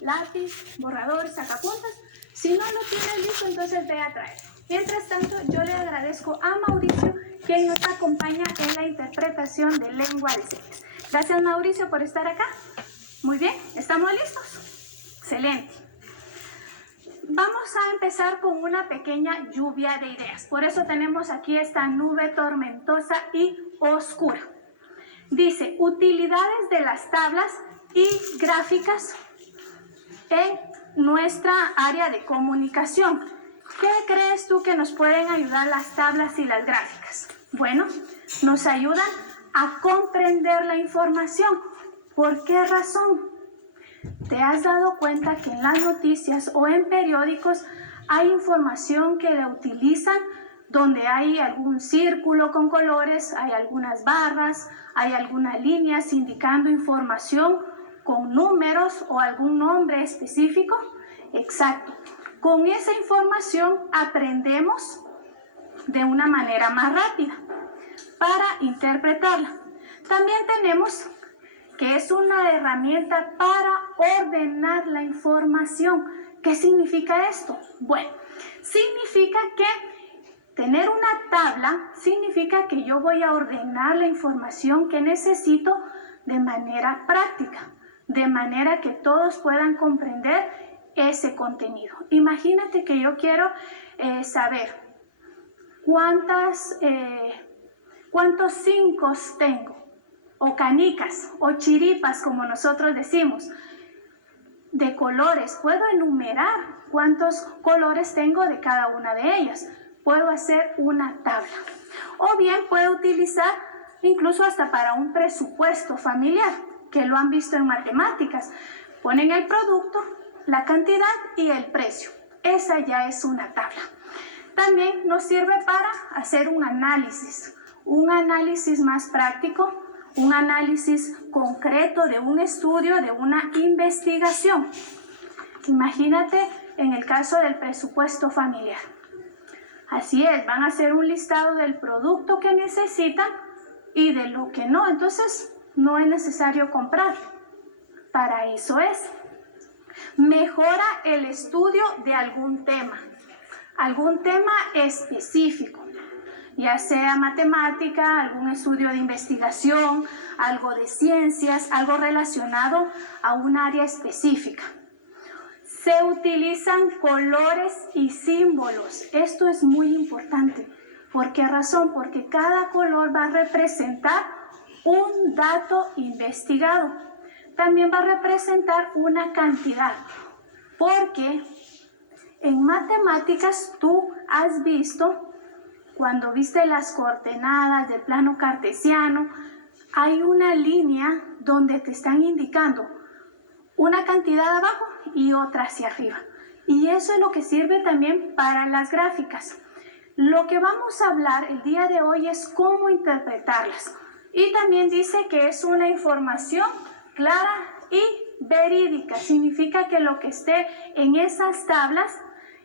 lápiz, borrador, sacapuntas. Si no lo tienes listo, entonces ve a traer. Mientras tanto, yo le agradezco a Mauricio, quien nos acompaña en la interpretación de lengua de señas. Gracias, Mauricio, por estar acá. Muy bien, ¿estamos listos? Excelente. Vamos a empezar con una pequeña lluvia de ideas. Por eso tenemos aquí esta nube tormentosa y oscura. Dice, utilidades de las tablas y gráficas en nuestra área de comunicación. ¿Qué crees tú que nos pueden ayudar las tablas y las gráficas? Bueno, nos ayudan a comprender la información. ¿Por qué razón? ¿Te has dado cuenta que en las noticias o en periódicos hay información que la utilizan donde hay algún círculo con colores, hay algunas barras, hay algunas líneas indicando información con números o algún nombre específico? Exacto. Con esa información aprendemos de una manera más rápida para interpretarla. También tenemos que es una herramienta para ordenar la información. ¿Qué significa esto? Bueno, significa que tener una tabla significa que yo voy a ordenar la información que necesito de manera práctica, de manera que todos puedan comprender ese contenido. Imagínate que yo quiero saber cuántos 5 tengo, o canicas, o chiripas, como nosotros decimos, de colores. Puedo enumerar cuántos colores tengo de cada una de ellas. Puedo hacer una tabla. O bien puedo utilizar incluso hasta para un presupuesto familiar, que lo han visto en matemáticas. Ponen el producto, la cantidad y el precio. Esa ya es una tabla. También nos sirve para hacer un análisis más práctico, un análisis concreto de un estudio, de una investigación. Imagínate en el caso del presupuesto familiar. Así es, van a hacer un listado del producto que necesitan y de lo que no. Entonces, no es necesario comprar. Para eso es. Mejora el estudio de algún tema específico, ya sea matemática, algún estudio de investigación, algo de ciencias, algo relacionado a un área específica. Se utilizan colores y símbolos. Esto es muy importante. ¿Por qué razón? Porque cada color va a representar un dato investigado. También va a representar una cantidad. Porque en matemáticas tú has visto, cuando viste las coordenadas del plano cartesiano, hay una línea donde te están indicando una cantidad abajo y otra hacia arriba. Y eso es lo que sirve también para las gráficas. Lo que vamos a hablar el día de hoy es cómo interpretarlas. Y también dice que es una información clara y verídica. Significa que lo que esté en esas tablas,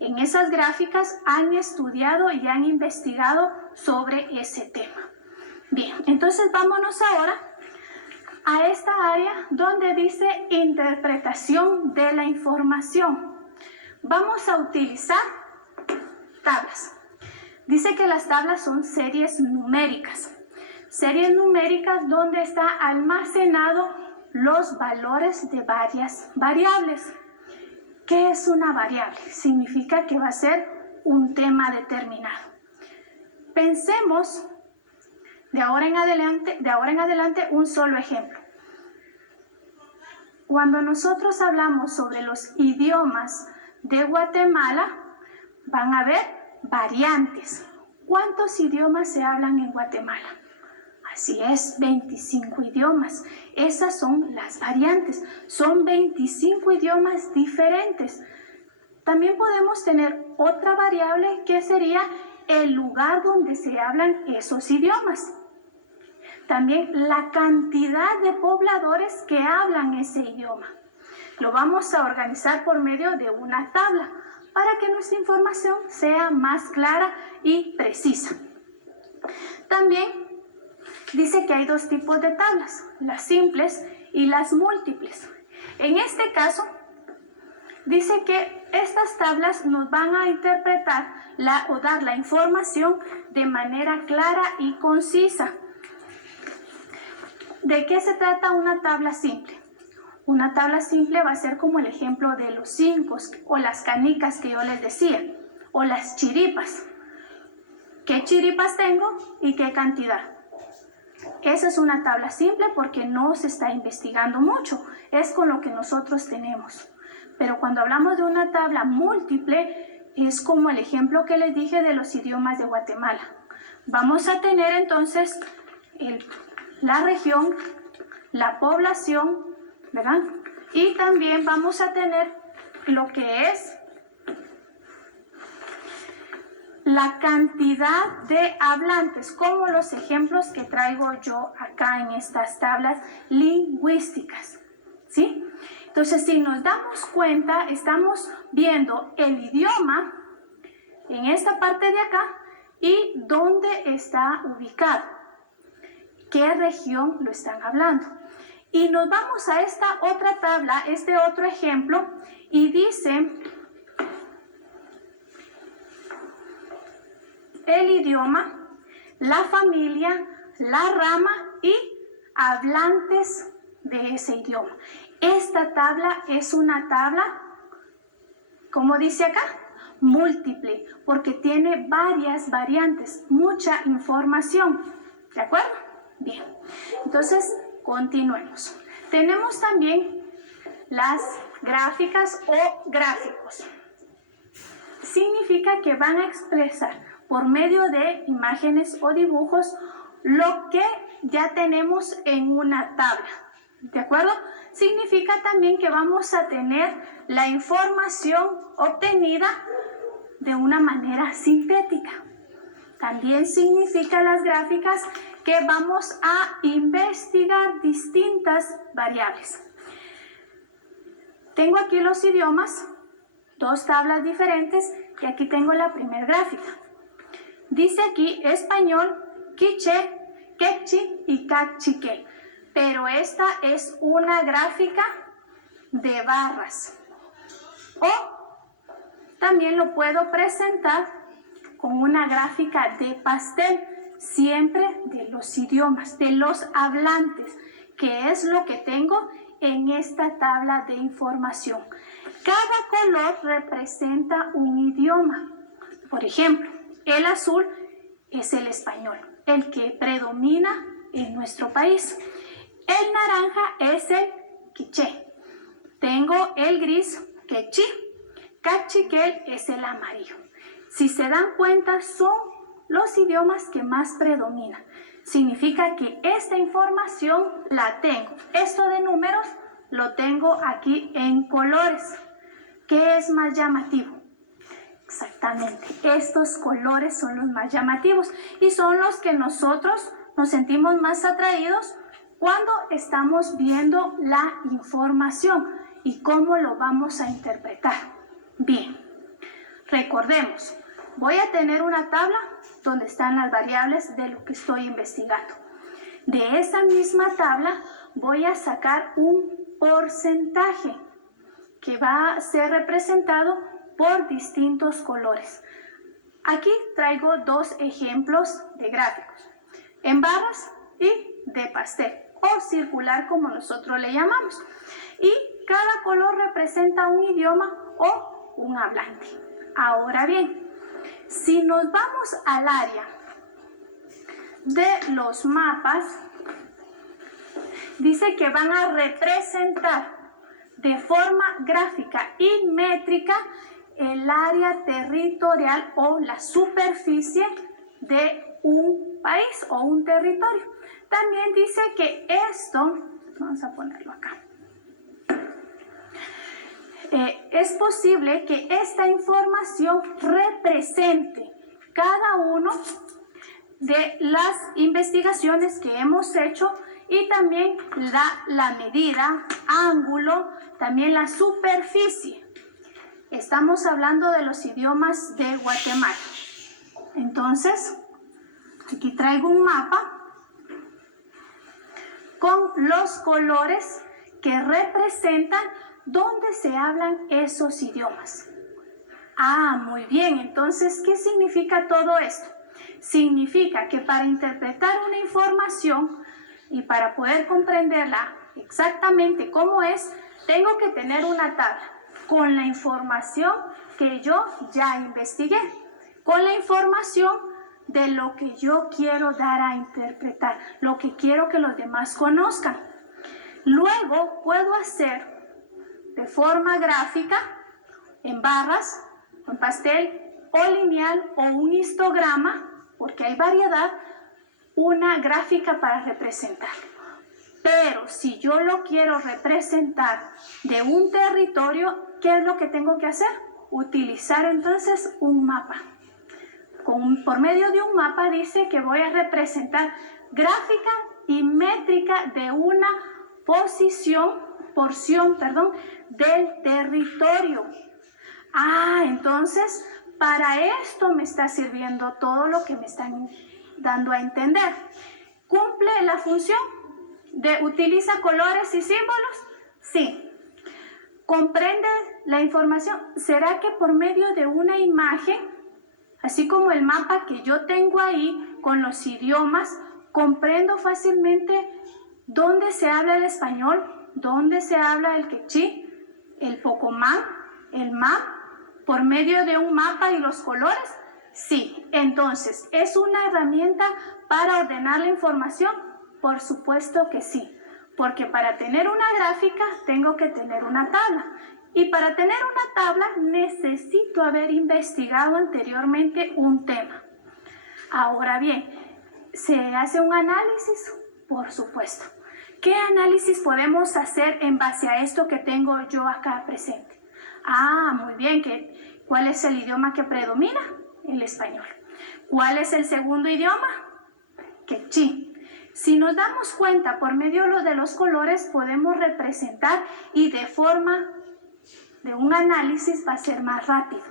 en esas gráficas, han estudiado y han investigado sobre ese tema. Bien, entonces vámonos ahora a esta área donde dice interpretación de la información. Vamos a utilizar tablas. Dice que las tablas son series numéricas. Series numéricas donde está almacenado los valores de varias variables. ¿Qué es una variable? Significa que va a ser un tema determinado. Pensemos de ahora en adelante un solo ejemplo. Cuando nosotros hablamos sobre los idiomas de Guatemala, van a haber variantes. ¿Cuántos idiomas se hablan en Guatemala? Así es, 25 idiomas. Esas son las variantes. Son 25 idiomas diferentes. También podemos tener otra variable que sería el lugar donde se hablan esos idiomas. También la cantidad de pobladores que hablan ese idioma. Lo vamos a organizar por medio de una tabla para que nuestra información sea más clara y precisa. También dice que hay dos tipos de tablas, las simples y las múltiples. En este caso, dice que estas tablas nos van a interpretar o dar la información de manera clara y concisa. ¿De qué se trata una tabla simple? Una tabla simple va a ser como el ejemplo de los 5 o las canicas que yo les decía, o las chiripas. ¿Qué chiripas tengo y qué cantidad? Esa es una tabla simple porque no se está investigando mucho, es con lo que nosotros tenemos. Pero cuando hablamos de una tabla múltiple, es como el ejemplo que les dije de los idiomas de Guatemala. Vamos a tener entonces la región, la población, ¿verdad? Y también vamos a tener lo que es la cantidad de hablantes, como los ejemplos que traigo yo acá en estas tablas lingüísticas, ¿sí? Entonces, si nos damos cuenta, estamos viendo el idioma en esta parte de acá y dónde está ubicado, qué región lo están hablando. Y nos vamos a esta otra tabla, este otro ejemplo, y dice el idioma, la familia, la rama y hablantes de ese idioma. Esta tabla es una tabla, como dice acá, múltiple, porque tiene varias variantes, mucha información. ¿De acuerdo? Bien. Entonces, continuemos. Tenemos también las gráficas o gráficos. Significa que van a expresar por medio de imágenes o dibujos lo que ya tenemos en una tabla. ¿De acuerdo? Significa también que vamos a tener la información obtenida de una manera sintética. También significa las gráficas que vamos a investigar distintas variables. Tengo aquí los idiomas, 2 tablas diferentes, y aquí tengo la primera gráfica. Dice aquí español, quiché, quechí y cachiquel. Pero esta es una gráfica de barras. O también lo puedo presentar con una gráfica de pastel, siempre de los idiomas, de los hablantes, que es lo que tengo en esta tabla de información. Cada color representa un idioma. Por ejemplo, el azul es el español, el que predomina en nuestro país. El naranja es el quiché. Tengo el gris, quechí. Cachiquel es el amarillo. Si se dan cuenta, son los idiomas que más predominan. Significa que esta información la tengo. Esto de números lo tengo aquí en colores. ¿Qué es más llamativo? Exactamente, estos colores son los más llamativos y son los que nosotros nos sentimos más atraídos cuando estamos viendo la información y cómo lo vamos a interpretar. Bien, recordemos, voy a tener una tabla donde están las variables de lo que estoy investigando. De esa misma tabla voy a sacar un porcentaje que va a ser representado por distintos colores. Aquí traigo 2 ejemplos de gráficos, en barras y de pastel o circular como nosotros le llamamos. Y cada color representa un idioma o un hablante. Ahora bien, si nos vamos al área de los mapas, dice que van a representar de forma gráfica y métrica el área territorial o la superficie de un país o un territorio. También dice que esto, vamos a ponerlo acá, es posible que esta información represente cada uno de las investigaciones que hemos hecho y también la medida, ángulo, también la superficie. Estamos hablando de los idiomas de Guatemala. Entonces, aquí traigo un mapa con los colores que representan ¿dónde se hablan esos idiomas? Ah, muy bien. Entonces, ¿qué significa todo esto? Significa que para interpretar una información y para poder comprenderla exactamente cómo es, tengo que tener una tabla con la información que yo ya investigué, con la información de lo que yo quiero dar a interpretar, lo que quiero que los demás conozcan. Luego puedo hacer de forma gráfica, en barras, en pastel o lineal o un histograma, porque hay variedad, una gráfica para representar. Pero si yo lo quiero representar de un territorio, ¿qué es lo que tengo que hacer? Utilizar entonces un mapa. Por medio de un mapa dice que voy a representar gráfica y métrica de una porción del territorio. Ah, entonces para esto me está sirviendo todo lo que me están dando a entender. ¿Cumple la función de utiliza colores y símbolos? Sí. ¿Comprende la información? ¿Será que por medio de una imagen, así como el mapa que yo tengo ahí con los idiomas, comprendo fácilmente dónde se habla el español, dónde se habla el quechí, el pocomán, el map, por medio de un mapa y los colores? Sí. Entonces, ¿es una herramienta para ordenar la información? Por supuesto que sí, porque para tener una gráfica tengo que tener una tabla. Y para tener una tabla necesito haber investigado anteriormente un tema. Ahora bien, ¿se hace un análisis? Por supuesto. ¿Qué análisis podemos hacer en base a esto que tengo yo acá presente? Ah, muy bien. ¿Cuál es el idioma que predomina? El español. ¿Cuál es el segundo idioma? Quechí. Si nos damos cuenta por medio de los colores podemos representar y de forma de un análisis va a ser más rápido.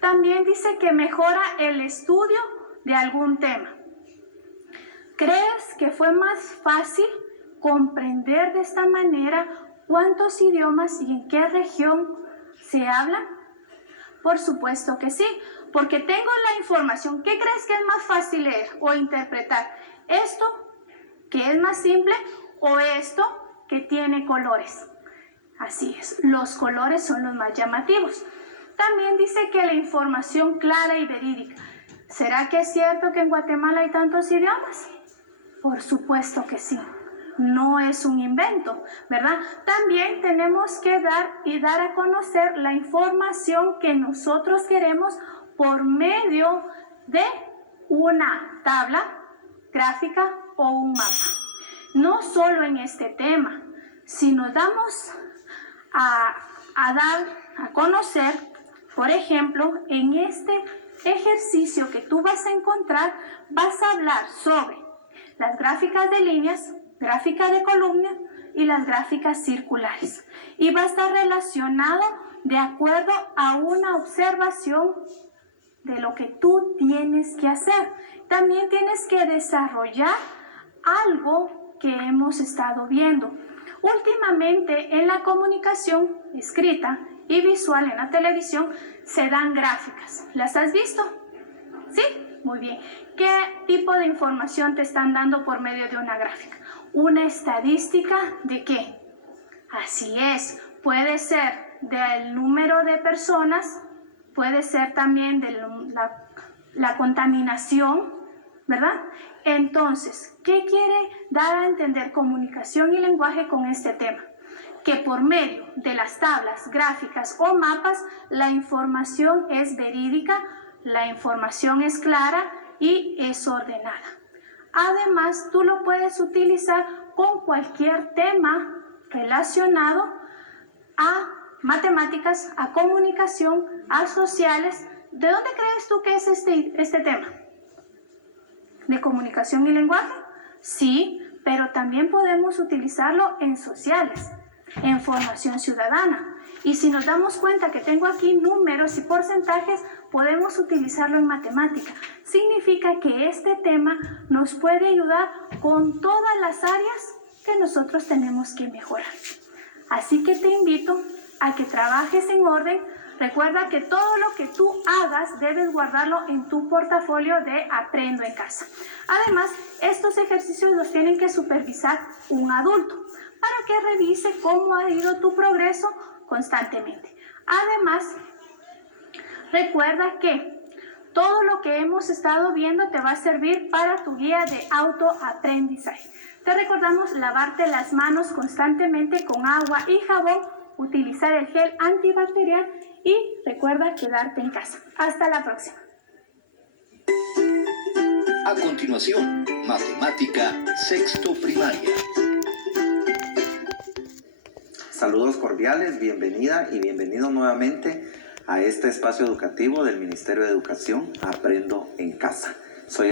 También dice que mejora el estudio de algún tema. ¿Crees que fue más fácil comprender de esta manera cuántos idiomas y en qué región se hablan? Por supuesto que sí, porque tengo la información. ¿Qué crees que es más fácil leer o interpretar? ¿Esto, que es más simple, o esto, que tiene colores? Así es, los colores son los más llamativos. También dice que la información clara y verídica. ¿Será que es cierto que en Guatemala hay tantos idiomas? Por supuesto que sí. No es un invento, ¿verdad? También tenemos que dar a conocer la información que nosotros queremos por medio de una tabla gráfica o un mapa. No solo en este tema, si nos damos a dar a conocer, por ejemplo, en este ejercicio que tú vas a encontrar, vas a hablar sobre las gráficas de líneas, gráfica de columnas y las gráficas circulares. Y va a estar relacionado de acuerdo a una observación de lo que tú tienes que hacer. También tienes que desarrollar algo que hemos estado viendo. Últimamente en la comunicación escrita y visual en la televisión se dan gráficas. ¿Las has visto? ¿Sí? Muy bien. ¿Qué tipo de información te están dando por medio de una gráfica? ¿Una estadística de qué? Así es. Puede ser del número de personas, puede ser también de la contaminación, ¿verdad? Entonces, ¿qué quiere dar a entender comunicación y lenguaje con este tema? Que por medio de las tablas, gráficas o mapas, la información es verídica, la información es clara y es ordenada. Además, tú lo puedes utilizar con cualquier tema relacionado a matemáticas, a comunicación, a sociales. ¿De dónde crees tú que es este tema? ¿De comunicación y lenguaje? Sí, pero también podemos utilizarlo en sociales, en formación ciudadana. Y si nos damos cuenta que tengo aquí números y porcentajes, podemos utilizarlo en matemática. Significa que este tema nos puede ayudar con todas las áreas que nosotros tenemos que mejorar. Así que te invito a que trabajes en orden. Recuerda que todo lo que tú hagas debes guardarlo en tu portafolio de Aprendo en Casa. Además, estos ejercicios los tienen que supervisar un adulto para que revise cómo ha ido tu progreso constantemente. Además, recuerda que todo lo que hemos estado viendo te va a servir para tu guía de autoaprendizaje. Te recordamos lavarte las manos constantemente con agua y jabón, utilizar el gel antibacterial y recuerda quedarte en casa. Hasta la próxima. A continuación, matemática sexto primaria. Saludos cordiales, bienvenida y bienvenido nuevamente a este espacio educativo del Ministerio de Educación, Aprendo en Casa. Soy